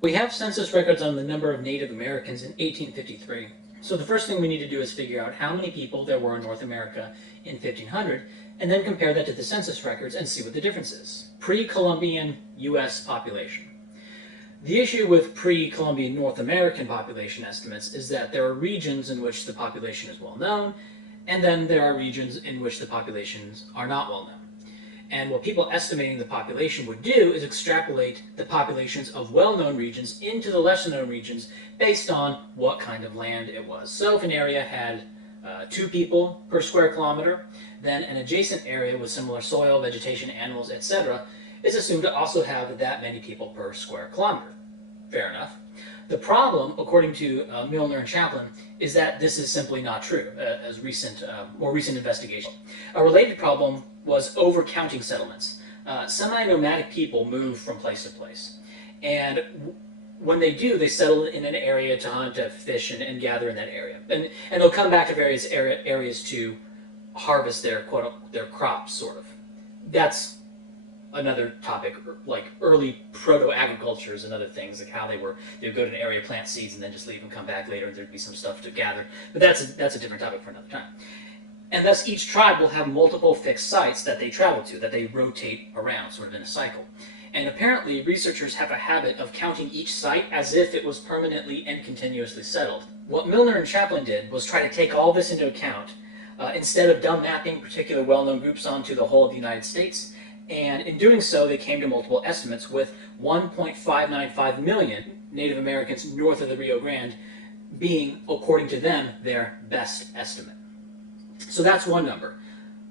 We have census records on the number of Native Americans in 1853. So the first thing we need to do is figure out how many people there were in North America in 1500, and then compare that to the census records and see what the difference is. Pre-Columbian U.S. population. The issue with pre-Columbian North American population estimates is that there are regions in which the population is well known, and then there are regions in which the populations are not well known. And what people estimating the population would do is extrapolate the populations of well-known regions into the lesser-known regions based on what kind of land it was. So if an area had 2 people per square kilometer, then an adjacent area with similar soil, vegetation, animals, etc. is assumed to also have that many people per square kilometer. Fair enough. The problem, according to Milner and Chaplin, is that this is simply not true, as more recent investigation. A related problem was overcounting settlements. Semi-nomadic people move from place to place, and when they do, they settle in an area to hunt, to fish, and gather in that area, and they'll come back to various areas to harvest their their crops, sort of. That's another topic, like early proto-agricultures and other things, like how they'd go to an area, plant seeds, and then just leave and come back later, and there'd be some stuff to gather. But that's a different topic for another time. And thus each tribe will have multiple fixed sites that they travel to, that they rotate around, sort of in a cycle. And apparently researchers have a habit of counting each site as if it was permanently and continuously settled. What Milner and Chaplin did was try to take all this into account, instead of dumb mapping particular well-known groups onto the whole of the United States. And in doing so, they came to multiple estimates, with 1.595 million Native Americans north of the Rio Grande being, according to them, their best estimate. So that's one number.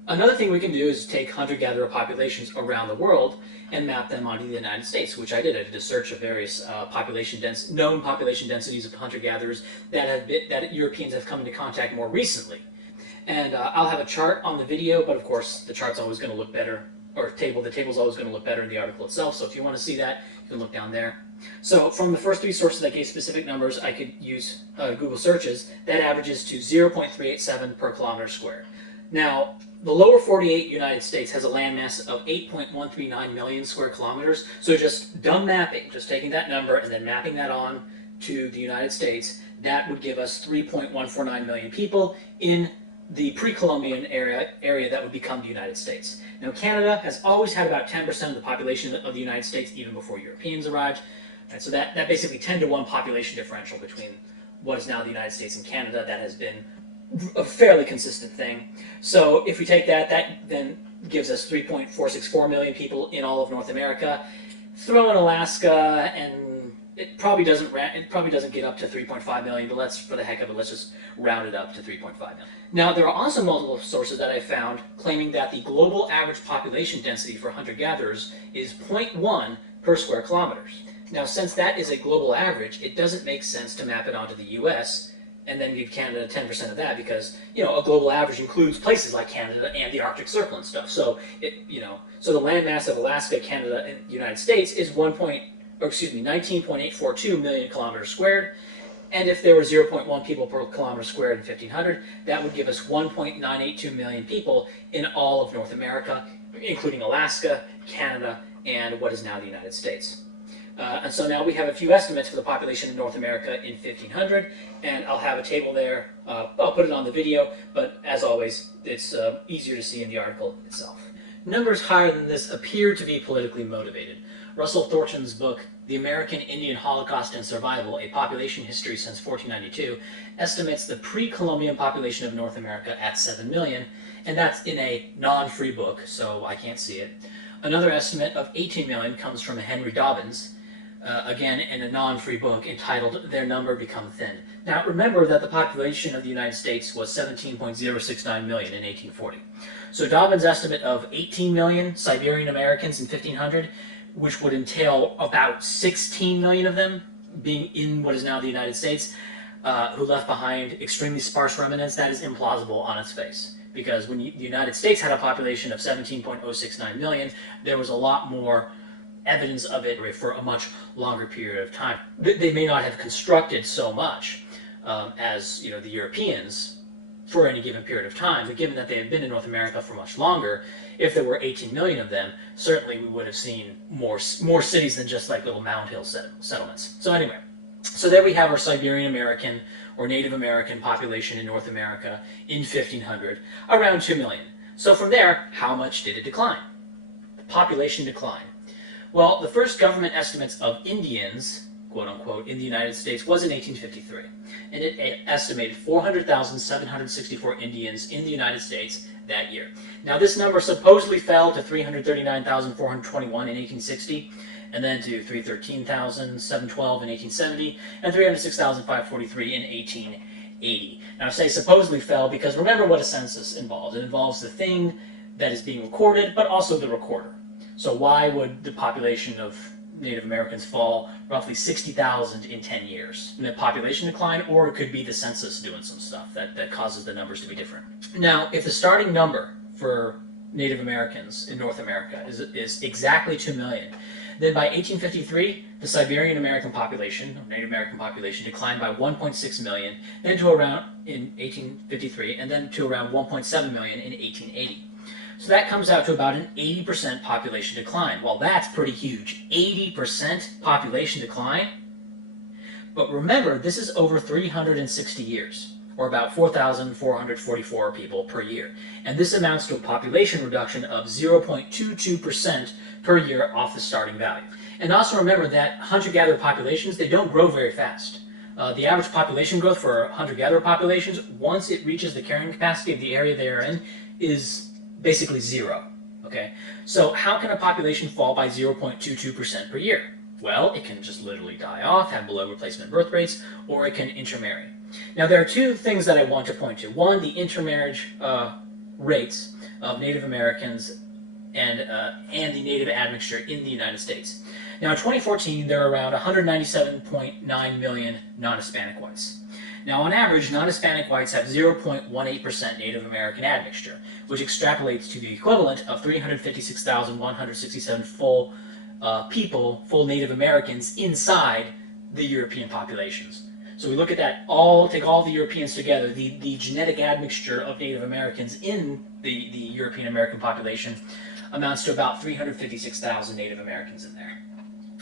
Another thing we can do is take hunter-gatherer populations around the world and map them onto the United States, which I did. I did a search of various known population densities of hunter-gatherers that Europeans have come into contact more recently. And I'll have a chart on the video, but of course the chart's always going to look better, or the table's always going to look better in the article itself, so if you want to see that, you can look down there. So from the first 3 sources that gave specific numbers, I could use Google searches. That averages to 0.387 per kilometer squared. Now, the lower 48 United States has a landmass of 8.139 million square kilometers, so just dumb mapping, just taking that number and then mapping that on to the United States, that would give us 3.149 million people in the pre-Columbian area that would become the United States. Now, Canada has always had about 10% of the population of the United States, even before Europeans arrived. And so that basically 10-to-1 population differential between what is now the United States and Canada, that has been a fairly consistent thing. So if we take that then gives us 3.464 million people in all of North America. Throw in Alaska, and it probably doesn't get up to 3.5 million, but let's, for the heck of it, let's just round it up to 3.5 million. Now, there are also multiple sources that I found claiming that the global average population density for hunter-gatherers is 0.1 per square kilometers. Now, since that is a global average, it doesn't make sense to map it onto the U.S. and then give Canada 10% of that, because, you know, a global average includes places like Canada and the Arctic Circle and stuff. So so the landmass of Alaska, Canada, and the United States is 19.842 million kilometers squared. And if there were 0.1 people per kilometer squared in 1500, that would give us 1.982 million people in all of North America, including Alaska, Canada, and what is now the United States. And so now we have a few estimates for the population of North America in 1500, and I'll have a table there. I'll put it on the video, but as always, it's easier to see in the article itself. Numbers higher than this appear to be politically motivated. Russell Thornton's book, The American Indian Holocaust and Survival, A Population History Since 1492, estimates the pre-Columbian population of North America at 7 million, and that's in a non-free book, so I can't see it. Another estimate of 18 million comes from Henry Dobbins, again in a non-free book entitled Their Number Become Thin. Now remember that the population of the United States was 17.069 million in 1840. So Dobbins' estimate of 18 million Siberian Americans in 1500, which would entail about 16 million of them being in what is now the United States, who left behind extremely sparse remnants, that is implausible on its face. Because when the United States had a population of 17.069 million, there was a lot more evidence of it for a much longer period of time. They may not have constructed so much as the Europeans for any given period of time. But given that they had been in North America for much longer, if there were 18 million of them, certainly we would have seen more cities than just like little mound hill settlements. So anyway, so there we have our Siberian American or Native American population in North America in 1500, around 2 million. So from there, how much did it decline? The population decline. Well, the first government estimates of Indians, quote unquote, in the United States was in 1853. And it estimated 400,764 Indians in the United States that year. Now this number supposedly fell to 339,421 in 1860, and then to 313,712 in 1870, and 306,543 in 1880. Now I say supposedly fell because remember what a census involves. It involves the thing that is being recorded, but also the recorder. So why would the population of Native Americans fall roughly 60,000 in 10 years? And the population decline, or it could be the census doing some stuff that causes the numbers to be different. Now, if the starting number for Native Americans in North America is exactly 2 million, then by 1853, the Siberian American population, or Native American population, declined by 1.6 million, then to around, in 1853, and then to around 1.7 million in 1880. So that comes out to about an 80% population decline. Well, that's pretty huge. 80% population decline? But remember, this is over 360 years, or about 4,444 people per year. And this amounts to a population reduction of 0.22% per year off the starting value. And also remember that hunter-gatherer populations, they don't grow very fast. The average population growth for hunter-gatherer populations, once it reaches the carrying capacity of the area they are in, is basically zero. Okay, so how can a population fall by 0.22% per year? Well, it can just literally die off, have below replacement birth rates, or it can intermarry. Now, there are two things that I want to point to. One, the intermarriage rates of Native Americans and the native admixture in the United States. Now, in 2014, there are around 197.9 million non-Hispanic whites. Now, on average, non-Hispanic whites have 0.18% Native American admixture, which extrapolates to the equivalent of 356,167 full Native Americans inside the European populations. So we look at that, take all the Europeans together, the genetic admixture of Native Americans in the European American population amounts to about 356,000 Native Americans in there.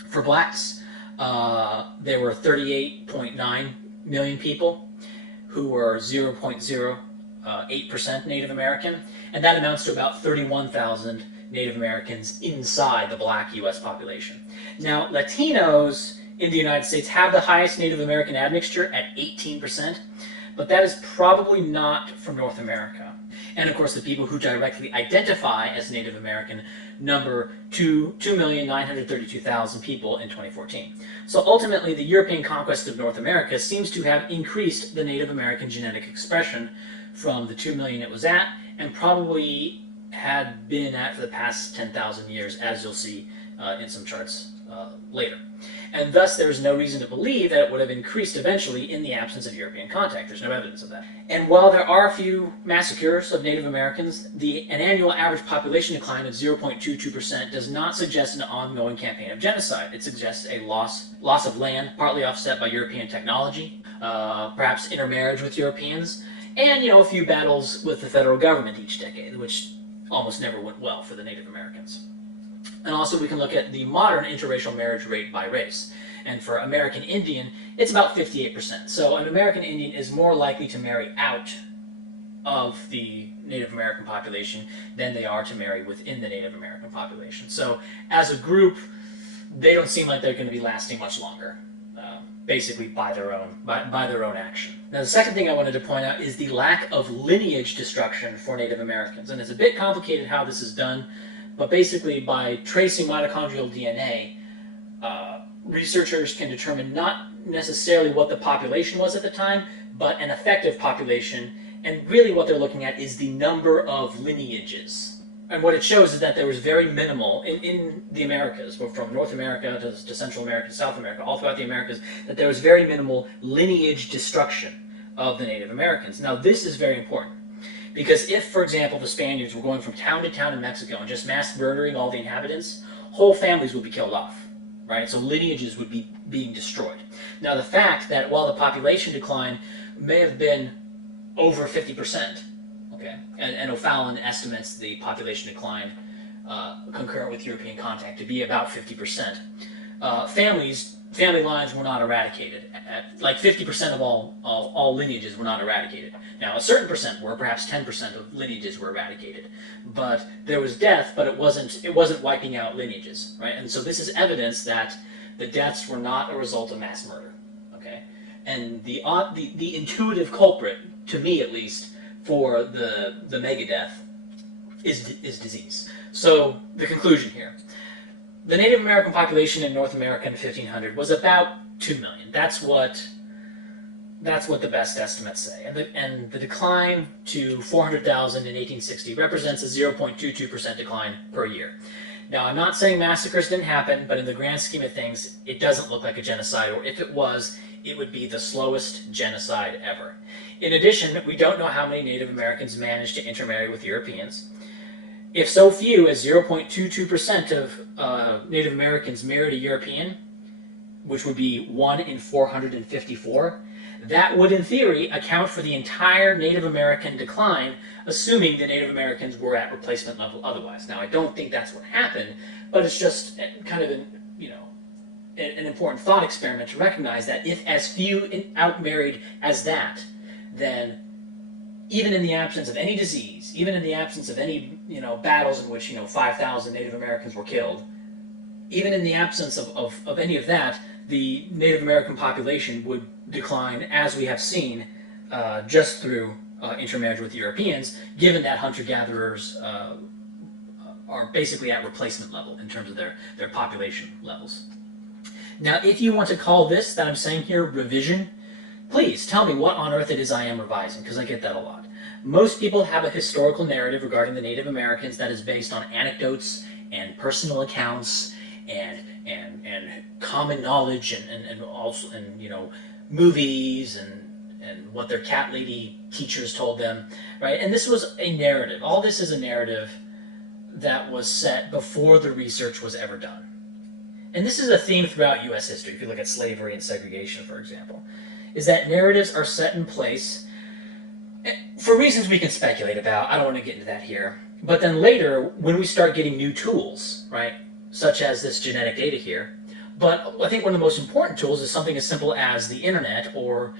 For blacks, there were 38.9 million people who were 0.08% Native American, and that amounts to about 31,000 Native Americans inside the black U.S. population. Now, Latinos in the United States have the highest Native American admixture at 18%, but that is probably not from North America. And of course, the people who directly identify as Native American number 2,932,000 people in 2014. So ultimately, the European conquest of North America seems to have increased the Native American genetic expression from the 2 million it was at, and probably had been at for the past 10,000 years, as you'll see in some charts later. And thus, there is no reason to believe that it would have increased eventually in the absence of European contact. There's no evidence of that. And while there are a few massacres of Native Americans, an annual average population decline of 0.22% does not suggest an ongoing campaign of genocide. It suggests a loss of land, partly offset by European technology, perhaps intermarriage with Europeans, and a few battles with the federal government each decade, which almost never went well for the Native Americans. And also we can look at the modern interracial marriage rate by race. And for American Indian, it's about 58%. So an American Indian is more likely to marry out of the Native American population than they are to marry within the Native American population. So as a group, they don't seem like they're going to be lasting much longer, basically by their own action. Now the second thing I wanted to point out is the lack of lineage destruction for Native Americans. And it's a bit complicated how this is done, but basically by tracing mitochondrial DNA, researchers can determine not necessarily what the population was at the time, but an effective population, and really what they're looking at is the number of lineages. And what it shows is that there was very minimal, in the Americas, from North America to Central America to South America, all throughout the Americas, that there was very minimal lineage destruction of the Native Americans. Now this is very important. Because if, for example, the Spaniards were going from town to town in Mexico and just mass murdering all the inhabitants, whole families would be killed off, right? So lineages would be being destroyed. Now the fact that while the population decline may have been over 50%. Okay, and O'Fallon estimates the population decline concurrent with European contact to be about 50%. Family lines were not eradicated. Like 50% of all lineages were not eradicated. Now, a certain percent were, perhaps 10% of lineages were eradicated, but there was death, but it wasn't wiping out lineages, right? And so this is evidence that the deaths were not a result of mass murder. Okay, and the intuitive culprit, to me at least, for the mega death is disease. So the conclusion here: the Native American population in North America in 1500 was about 2 million. That's what the best estimates say. And the decline to 400,000 in 1860 represents a 0.22% decline per year. Now, I'm not saying massacres didn't happen, but in the grand scheme of things, it doesn't look like a genocide, or if it was, it would be the slowest genocide ever. In addition, we don't know how many Native Americans managed to intermarry with Europeans. If so few as 0.22% of Native Americans married a European, which would be 1 in 454, that would, in theory, account for the entire Native American decline, assuming the Native Americans were at replacement level otherwise. Now, I don't think that's what happened, but it's just kind of an important thought experiment to recognize that if as few outmarried as that, then even in the absence of any disease, even in the absence of any battles in which 5,000 Native Americans were killed, even in the absence of any of that, the Native American population would decline, as we have seen, just through intermarriage with Europeans, given that hunter-gatherers are basically at replacement level in terms of their population levels. Now, if you want to call this, that I'm saying here, revision, please tell me what on earth it is I am revising, because I get that a lot. Most people have a historical narrative regarding the Native Americans that is based on anecdotes and personal accounts and common knowledge and also movies and what their cat lady teachers told them, right? And this was a narrative. All this is a narrative that was set before the research was ever done. And this is a theme throughout U.S. history, if you look at slavery and segregation, for example, is that narratives are set in place for reasons we can speculate about. I don't want to get into that here. But then later, when we start getting new tools, right, such as this genetic data here, but I think one of the most important tools is something as simple as the internet, or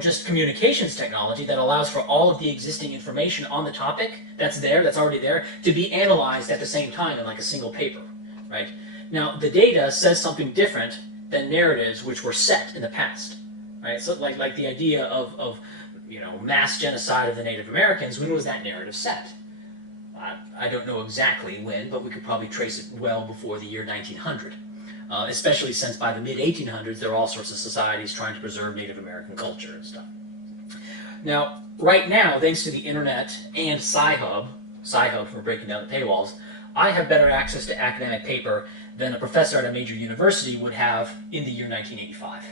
just communications technology that allows for all of the existing information on the topic that's already there, to be analyzed at the same time in like a single paper, right? Now, the data says something different than narratives which were set in the past, right? So like the idea of mass genocide of the Native Americans, when was that narrative set? I don't know exactly when, but we could probably trace it well before the year 1900. Especially since by the mid-1800s there are all sorts of societies trying to preserve Native American culture and stuff. Now, right now, thanks to the internet and Sci-Hub for breaking down the paywalls, I have better access to academic paper than a professor at a major university would have in the year 1985.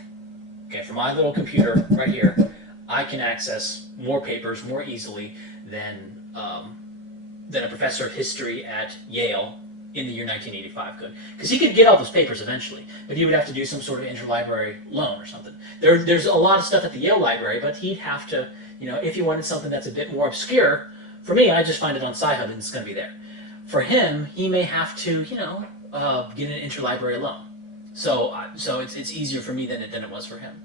Okay, from my little computer right here, I can access more papers more easily than a professor of history at Yale in the year 1985 could. Because he could get all those papers eventually, but he would have to do some sort of interlibrary loan or something. There's a lot of stuff at the Yale Library, but he'd have to, if he wanted something that's a bit more obscure, for me, I just find it on Sci-Hub and it's going to be there. For him, he may have to, get an interlibrary loan. So it's easier for me than it was for him.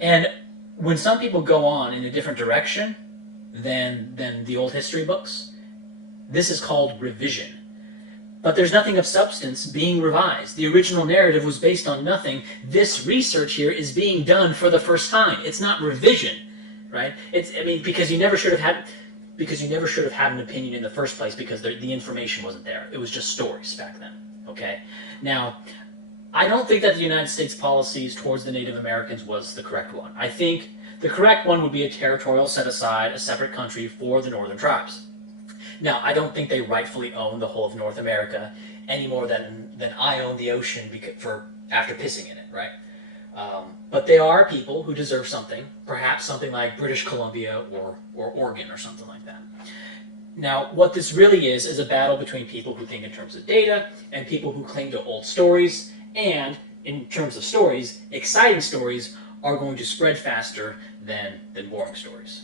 And when some people go on in a different direction than the old history books, this is called revision. But there's nothing of substance being revised. The original narrative was based on nothing. This research here is being done for the first time. It's not revision, right? Because you never should have had an opinion in the first place, because the information wasn't there. It was just stories back then. Okay. Now, I don't think that the United States policies towards the Native Americans was the correct one. I think the correct one would be a territorial set-aside, a separate country for the northern tribes. Now, I don't think they rightfully own the whole of North America any more than I own the ocean after pissing in it, right? But they are people who deserve something, perhaps something like British Columbia or Oregon or something like that. Now, what this really is a battle between people who think in terms of data and people who cling to old stories, and in terms of stories, exciting stories are going to spread faster than boring stories.